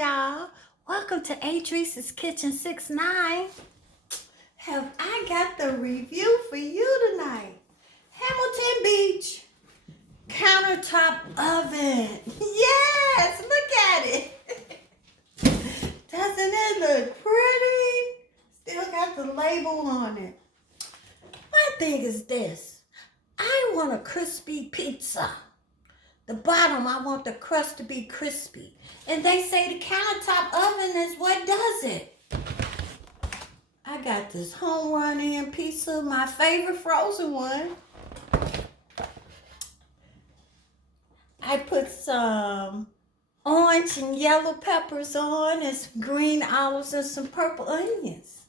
y'all. Welcome to Adrice's Kitchen 69. Have I got the review for you tonight? Hamilton Beach Countertop Oven. Yes, look at it. Doesn't it look pretty? Still got the label on it. My thing is this. I want a crispy pizza. The bottom, I want the crust to be crispy. And they say the countertop oven is what does it. I got this HomeRun Inn pizza, my favorite frozen one. I put some orange and yellow peppers on and some green olives and some purple onions.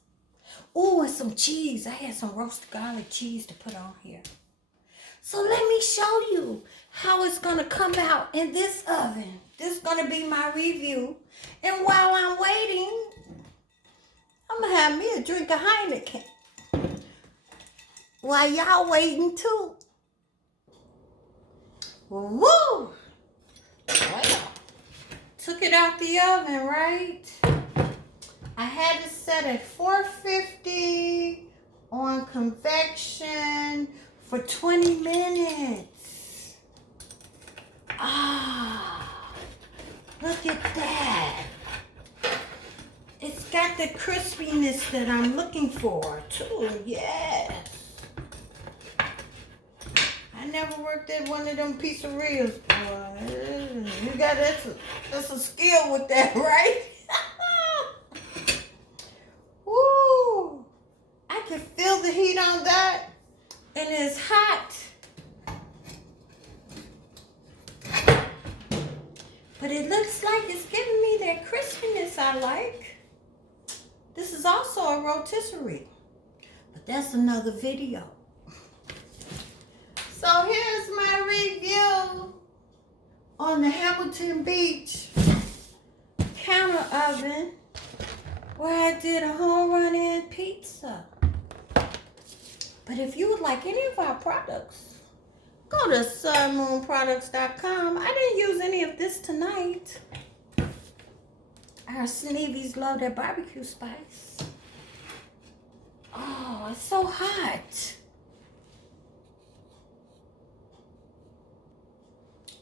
Oh, and some cheese. I had some roasted garlic cheese to put on here. So let me show you how it's going to come out in this oven. This is going to be my review. And while I'm waiting, I'm going to have me a drink of Heineken. While y'all waiting too. Woo! Well, took it out the oven, right? I had it set at 450 on convection for 20 minutes. Ah, look at that. It's got the crispiness that I'm looking for too, yes. I never worked at one of them pizzerias, boy. You got that's a skill with that, right? Woo! I can feel the heat on that. And it's hot. But it looks like it's giving me that crispiness I like. This is also a rotisserie. But that's another video. So here's my review on the Hamilton Beach counter oven where I did a HomeRun Inn pizza. But if you would like any of our products, go to sunmoonproducts.com. I didn't use any of this tonight. Our Sneevies love their barbecue spice. Oh, it's so hot.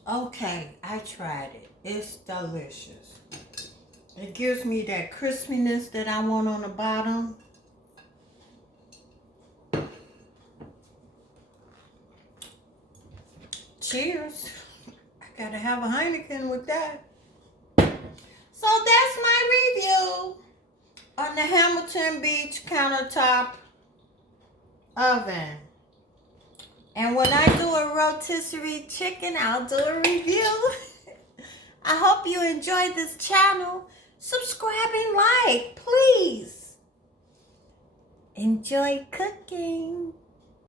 Okay, I tried it. It's delicious. It gives me that crispiness that I want on the bottom. Cheers. I gotta have a Heineken with that. So that's my review on the Hamilton Beach countertop oven. And when I do a rotisserie chicken, I'll do a review. I hope you enjoyed this channel. Subscribe and like, please. Enjoy cooking.